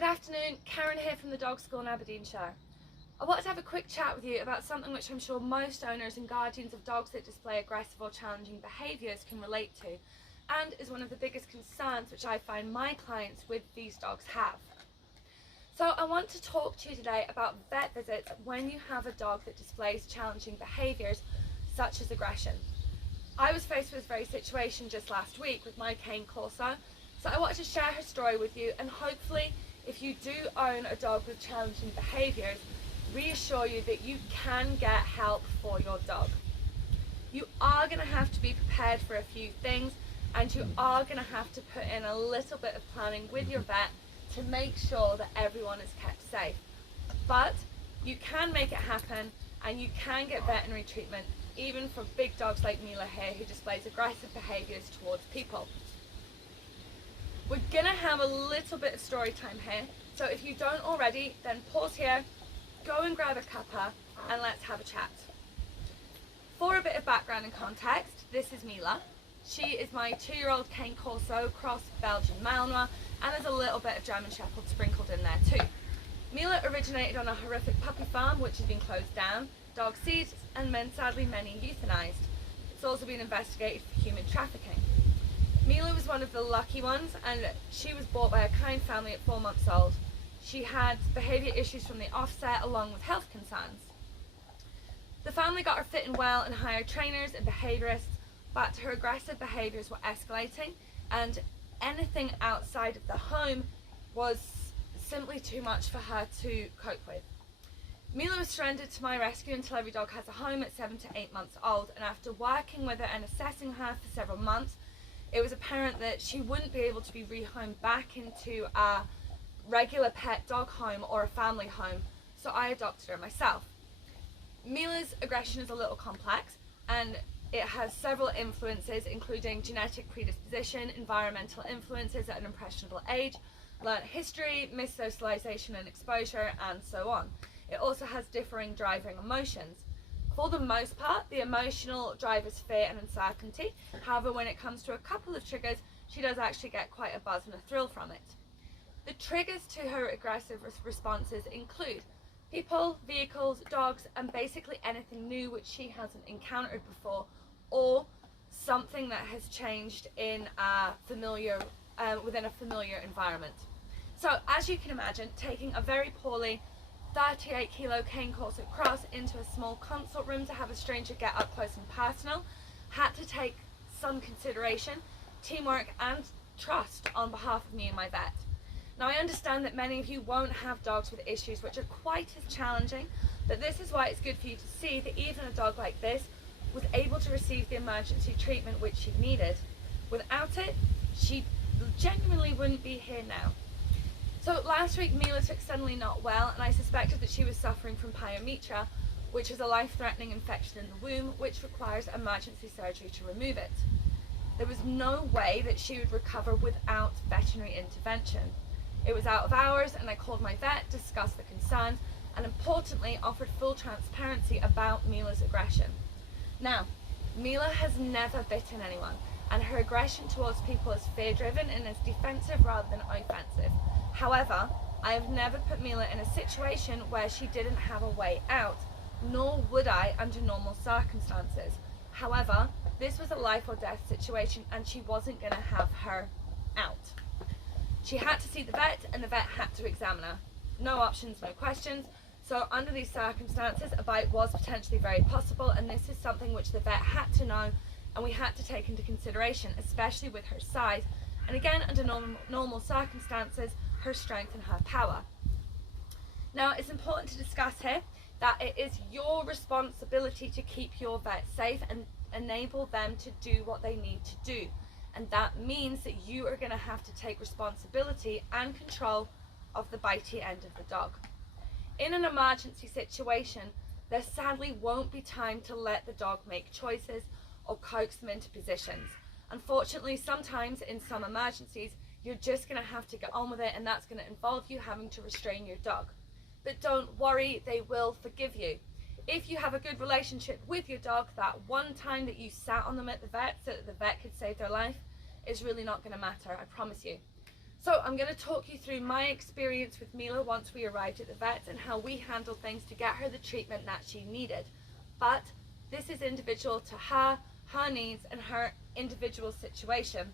Good afternoon, Karen here from the Dog School in Aberdeenshire. I wanted to have a quick chat with you about something which I'm sure most owners and guardians of dogs that display aggressive or challenging behaviours can relate to, and is one of the biggest concerns which I find my clients with these dogs have. So I want to talk to you today about vet visits when you have a dog that displays challenging behaviours such as aggression. I was faced with this very situation just last week with my cane Corso, so I wanted to share her story with you, and hopefully if you do own a dog with challenging behaviours, reassure you that you can get help for your dog. You are going to have to be prepared for a few things, and you are going to have to put in a little bit of planning with your vet to make sure that everyone is kept safe. But you can make it happen, and you can get veterinary treatment even for big dogs like Mila here, who displays aggressive behaviours towards people. We're going to have a little bit of story time here, so if you don't already, then pause here, go and grab a cuppa, and let's have a chat. For a bit of background and context, this is Mila. She is my 2-year-old cane Corso, cross Belgian Malinois, and there's a little bit of German Shepherd sprinkled in there too. Mila originated on a horrific puppy farm which has been closed down, dog seized, and sadly many euthanized. It's also been investigated for human trafficking. Mila was one of the lucky ones, and she was bought by a kind family at 4 months old. She had behaviour issues from the offset along with health concerns. The family got her fit and well and hired trainers and behaviourists, but her aggressive behaviours were escalating, and anything outside of the home was simply too much for her to cope with. Mila was surrendered to my rescue until every dog has a home at 7 to 8 months old, and after working with her and assessing her for several months, it was apparent that she wouldn't be able to be rehomed back into a regular pet dog home or a family home, so I adopted her myself. Mila's aggression is a little complex, and it has several influences, including genetic predisposition, environmental influences at an impressionable age, learnt history, missocialization and exposure, and so on. It also has differing driving emotions. For the most part, the emotional drive is fear and uncertainty. However, when it comes to a couple of triggers, she does actually get quite a buzz and a thrill from it. The triggers to her aggressive responses include people, vehicles, dogs, and basically anything new which she hasn't encountered before, or something that has changed in a familiar, within a familiar environment. So, as you can imagine, taking a very poorly 38 kilo cane Corso cross into a small consult room to have a stranger get up close and personal had to take some consideration, teamwork and trust on behalf of me and my vet. Now, I understand that many of you won't have dogs with issues which are quite as challenging, but this is why it's good for you to see that even a dog like this was able to receive the emergency treatment which she needed. Without it, she genuinely wouldn't be here now. So last week Mila took suddenly not well, and I suspected that she was suffering from pyometra, which is a life-threatening infection in the womb which requires emergency surgery to remove it. There was no way that she would recover without veterinary intervention. It was out of hours, and I called my vet, discussed the concerns, and importantly offered full transparency about Mila's aggression. Now, Mila has never bitten anyone, and her aggression towards people is fear-driven and is defensive rather than offensive. However, I have never put Mila in a situation where she didn't have a way out, nor would I under normal circumstances. However, this was a life or death situation, and she wasn't going to have her out. She had to see the vet, and the vet had to examine her. No options, no questions. So under these circumstances, a bite was potentially very possible, and this is something which the vet had to know, and we had to take into consideration, especially with her size, and again under normal circumstances, her strength and her power. Now, it's important to discuss here that it is your responsibility to keep your vet safe and enable them to do what they need to do. And that means that you are going to have to take responsibility and control of the bitey end of the dog. In an emergency situation, there sadly won't be time to let the dog make choices or coax them into positions. Unfortunately, sometimes in some emergencies, you're just going to have to get on with it, and that's going to involve you having to restrain your dog. But don't worry, they will forgive you. If you have a good relationship with your dog, that one time that you sat on them at the vet so that the vet could save their life is really not going to matter, I promise you. So I'm going to talk you through my experience with Mila once we arrived at the vet and how we handled things to get her the treatment that she needed. But this is individual to her, her needs and her individual situation.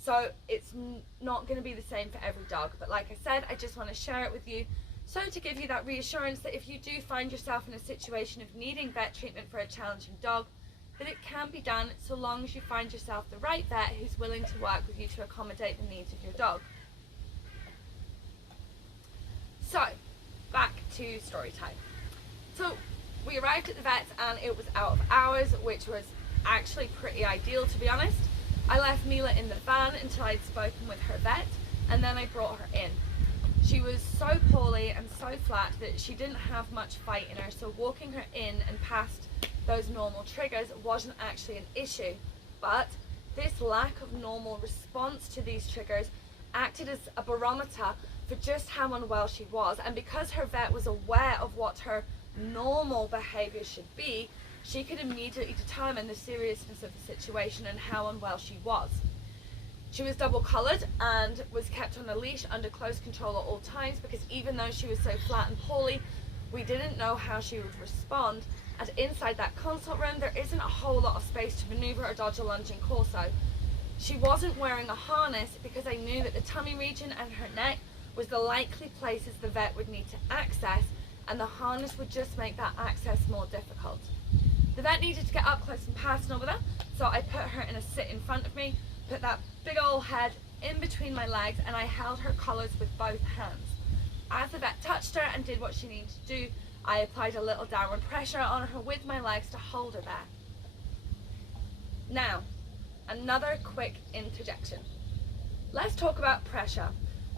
So it's not going to be the same for every dog. But like I said, I just want to share it with you. So to give you that reassurance that if you do find yourself in a situation of needing vet treatment for a challenging dog, that it can be done so long as you find yourself the right vet who's willing to work with you to accommodate the needs of your dog. So, back to story time. So, we arrived at the vet and it was out of hours, which was actually pretty ideal, to be honest. I left Mila in the van until I'd spoken with her vet, and then I brought her in. She was so poorly and so flat that she didn't have much fight in her, so walking her in and past those normal triggers wasn't actually an issue. But this lack of normal response to these triggers acted as a barometer for just how unwell she was, and because her vet was aware of what her normal behaviour should be, she could immediately determine the seriousness of the situation and how unwell she was. She was double collared and was kept on a leash under close control at all times, because even though she was so flat and poorly, we didn't know how she would respond, and inside that consult room there isn't a whole lot of space to manoeuvre or dodge a lunging corso. She wasn't wearing a harness because I knew that the tummy region and her neck was the likely places the vet would need to access, and the harness would just make that access more difficult. The vet needed to get up close and personal with her, so I put her in a sit in front of me, put that big old head in between my legs, and I held her collars with both hands. As the vet touched her and did what she needed to do, I applied a little downward pressure on her with my legs to hold her there. Now, another quick interjection. Let's talk about pressure.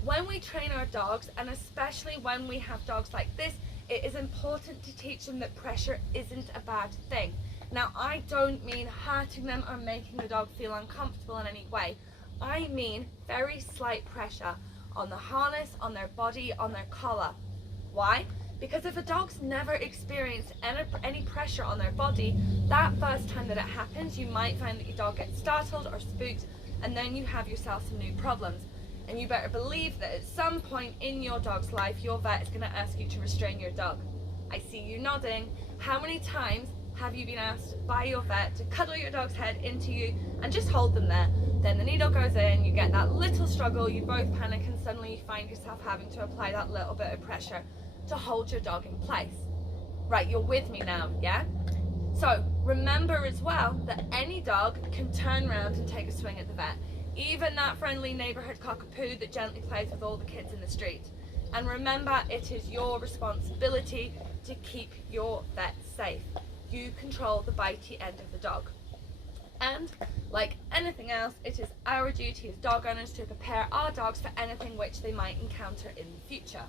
When we train our dogs, and especially when we have dogs like this, it is important to teach them that pressure isn't a bad thing. Now, I don't mean hurting them or making the dog feel uncomfortable in any way. I mean very slight pressure on the harness, on their body, on their collar. Why? Because if a dog's never experienced any pressure on their body, that first time that it happens, you might find that your dog gets startled or spooked, and then you have yourself some new problems. And you better believe that at some point in your dog's life, your vet is going to ask you to restrain your dog. I see you nodding. How many times have you been asked by your vet to cuddle your dog's head into you and just hold them there? Then the needle goes in, you get that little struggle, you both panic, and suddenly you find yourself having to apply that little bit of pressure to hold your dog in place. Right, you're with me now, yeah? So remember as well that any dog can turn around and take a swing at the vet. Even that friendly neighbourhood cockapoo that gently plays with all the kids in the street. And remember, it is your responsibility to keep your vet safe. You control the bitey end of the dog. And like anything else, it is our duty as dog owners to prepare our dogs for anything which they might encounter in the future.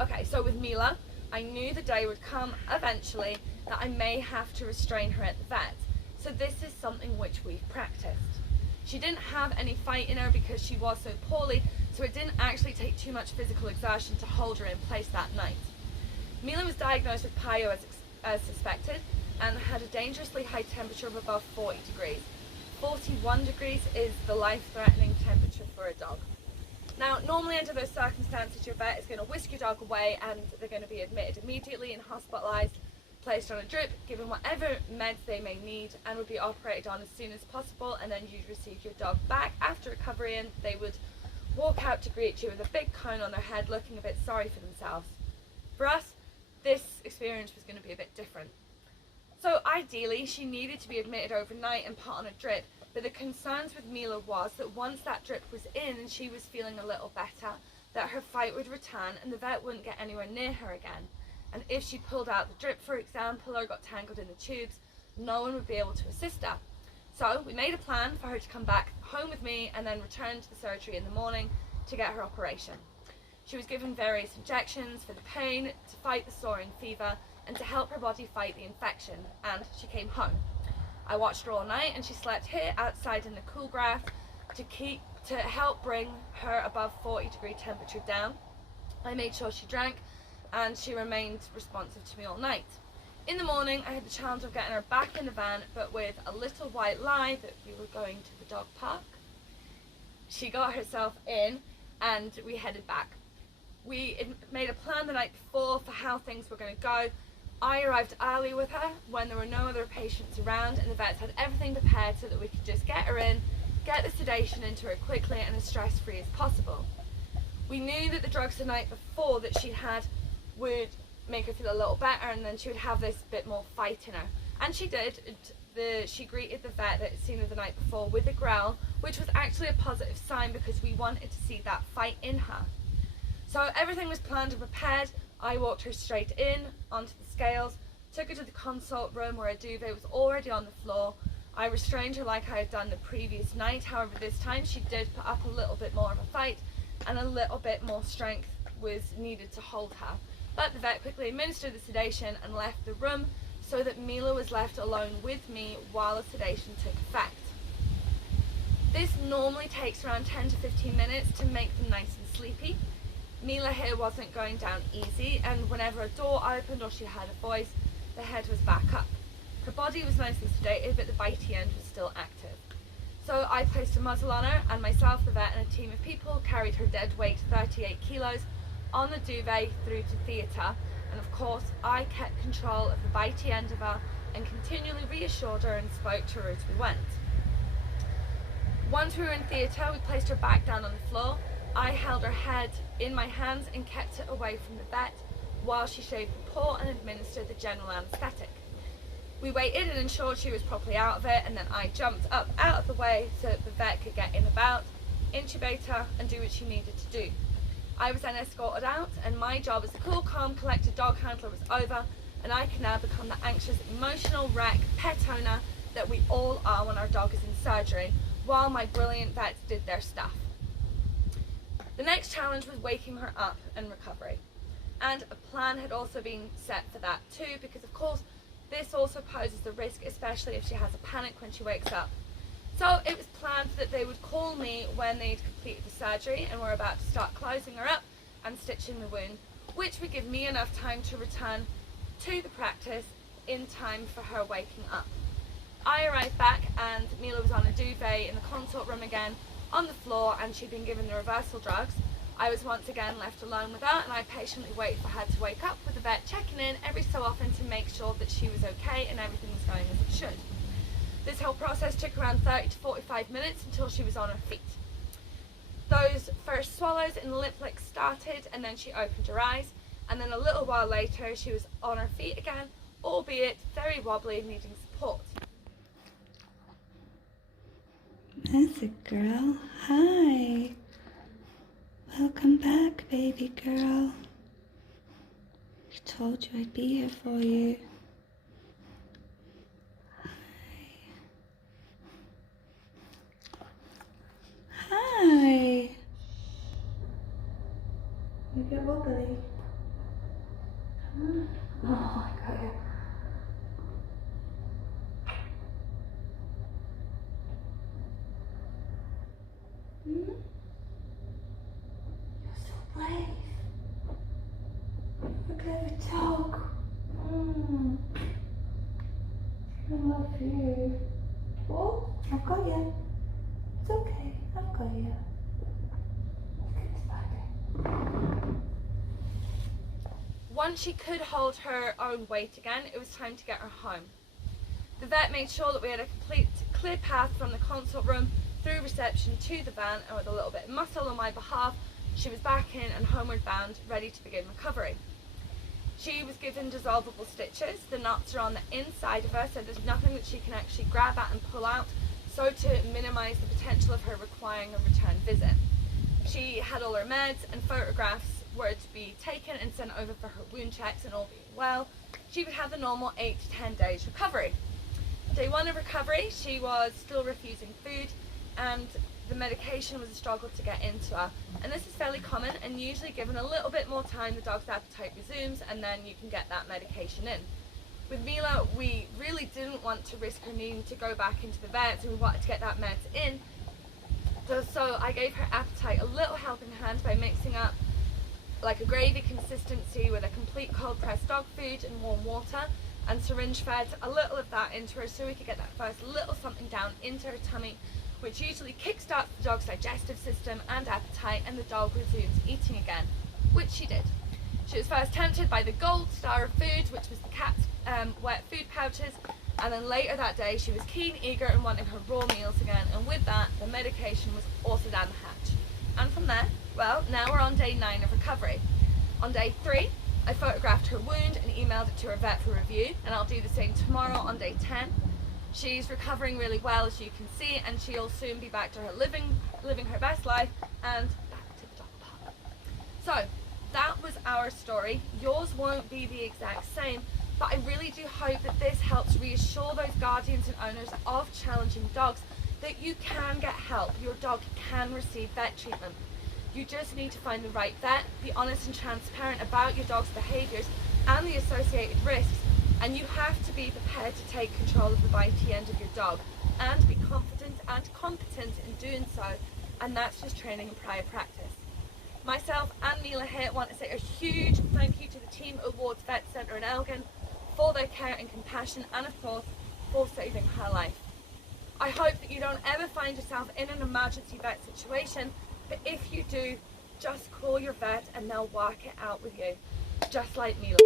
Okay, so with Mila, I knew the day would come eventually that I may have to restrain her at the vet. So this is something which we've practiced. She didn't have any fight in her because she was so poorly, so it didn't actually take too much physical exertion to hold her in place that night. Mila was diagnosed with PIO as suspected and had a dangerously high temperature of above 40 degrees. 41 degrees is the life-threatening temperature for a dog. Now, normally under those circumstances, your vet is going to whisk your dog away and they're going to be admitted immediately and hospitalised, placed on a drip, given whatever meds they may need, and would be operated on as soon as possible, and then you'd receive your dog back after recovery, and they would walk out to greet you with a big cone on their head, looking a bit sorry for themselves. For us, this experience was going to be a bit different. So ideally, she needed to be admitted overnight and put on a drip, but the concerns with Mila was that once that drip was in and she was feeling a little better, that her fight would return and the vet wouldn't get anywhere near her again. And if she pulled out the drip, for example, or got tangled in the tubes, no one would be able to assist her. So we made a plan for her to come back home with me and then return to the surgery in the morning to get her operation. She was given various injections for the pain, to fight the sore and fever, and to help her body fight the infection, and she came home. I watched her all night and she slept here outside in the cool grass to help bring her above 40-degree temperature down. I made sure she drank and she remained responsive to me all night. In the morning, I had the challenge of getting her back in the van, but with a little white lie that we were going to the dog park. She got herself in and we headed back. We made a plan the night before for how things were going to go. I arrived early with her when there were no other patients around, and the vets had everything prepared so that we could just get her in, get the sedation into her quickly and as stress-free as possible. We knew that the drugs the night before that she'd had would make her feel a little better, and then she would have this bit more fight in her. And she did. She greeted the vet that had seen her the night before with a growl, which was actually a positive sign because we wanted to see that fight in her. So everything was planned and prepared. I walked her straight in onto the scales, took her to the consult room where a duvet was already on the floor. I restrained her like I had done the previous night. However, this time she did put up a little bit more of a fight, and a little bit more strength was needed to hold her. But the vet quickly administered the sedation and left the room so that Mila was left alone with me while the sedation took effect. This normally takes around 10 to 15 minutes to make them nice and sleepy. Mila here wasn't going down easy, and whenever a door opened or she heard a voice, the head was back up. Her body was nicely sedated, but the bitey end was still active. So I placed a muzzle on her, and myself, the vet, and a team of people carried her dead weight, 38 kilos, on the duvet through to theatre, and of course I kept control of the bitey end of her and continually reassured her and spoke to her as we went. Once we were in theatre, we placed her back down on the floor. I held her head in my hands and kept it away from the vet while she shaved the paw and administered the general anaesthetic. We waited and ensured she was properly out of it, and then I jumped up out of the way so that the vet could get in about, intubate her and do what she needed to do. I was then escorted out, and my job as a cool, calm, collected dog handler was over, and I could now become the anxious, emotional wreck pet owner that we all are when our dog is in surgery, while my brilliant vets did their stuff. The next challenge was waking her up and recovery, and a plan had also been set for that too, because of course this also poses the risk, especially if she has a panic when she wakes up. So it was planned that they would call me when they'd completed the surgery and were about to start closing her up and stitching the wound, which would give me enough time to return to the practice in time for her waking up. I arrived back and Mila was on a duvet in the consult room again on the floor, and she'd been given the reversal drugs. I was once again left alone with her, and I patiently waited for her to wake up, with the vet checking in every so often to make sure that she was okay and everything was going as it should. This whole process took around 30 to 45 minutes until she was on her feet. Those first swallows and lip licks started, and then she opened her eyes, and then a little while later she was on her feet again, albeit very wobbly and needing support. That's a girl. Hi. Welcome back, baby girl. I told you I'd be here for you. Hi. You get wobbly. Come on. Oh, I got you. You're so brave. You're a clever dog. I love you. Oh, I've got you. It's okay. I've got you. Look at this baby. Once she could hold her own weight again, it was time to get her home. The vet made sure that we had a complete clear path from the consult room through reception to the van, and with a little bit of muscle on my behalf, she was back in and homeward bound, ready to begin recovery. She was given dissolvable stitches. The knots are on the inside of her, so there's nothing that she can actually grab at and pull out, so to minimise the potential of her requiring a return visit. She had all her meds, and photographs were to be taken and sent over for her wound checks, and all being well, she would have the normal 8 to 10 days recovery. Day 1 of recovery, she was still refusing food, and the medication was a struggle to get into her. And this is fairly common, and usually given a little bit more time, the dog's appetite resumes, and then you can get that medication in. With Mila, we really didn't want to risk her needing to go back into the vets, and we wanted to get that meds in. So I gave her appetite a little helping hand by mixing up like a gravy consistency with a complete cold pressed dog food and warm water, and syringe fed a little of that into her so we could get that first little something down into her tummy which usually kickstarts the dog's digestive system and appetite, and the dog resumes eating again, which she did. She was first tempted by the gold star of foods, which was the cat's wet food pouches, and then later that day she was keen, eager and wanting her raw meals again, and with that the medication was also down the hatch. And from there, well, now we're on day 9 of recovery. On day 3, I photographed her wound and emailed it to her vet for review, and I'll do the same tomorrow on day 10. She's recovering really well, as you can see, and she'll soon be back to her living her best life and back to the dog park. So that was our story. Yours won't be the exact same, but I really do hope that this helps reassure those guardians and owners of challenging dogs that you can get help. Your dog can receive vet treatment. You just need to find the right vet, be honest and transparent about your dog's behaviours and the associated risks, and you have to be prepared to take control of the bitey end of your dog and be confident and competent in doing so, and that's just training and prior practice. Myself and Mila here want to say a huge thank you to the team at Ward's Vet Centre in Elgin for their care and compassion, and of course for saving her life. I hope that you don't ever find yourself in an emergency vet situation, but if you do, just call your vet and they'll work it out with you, just like Mila.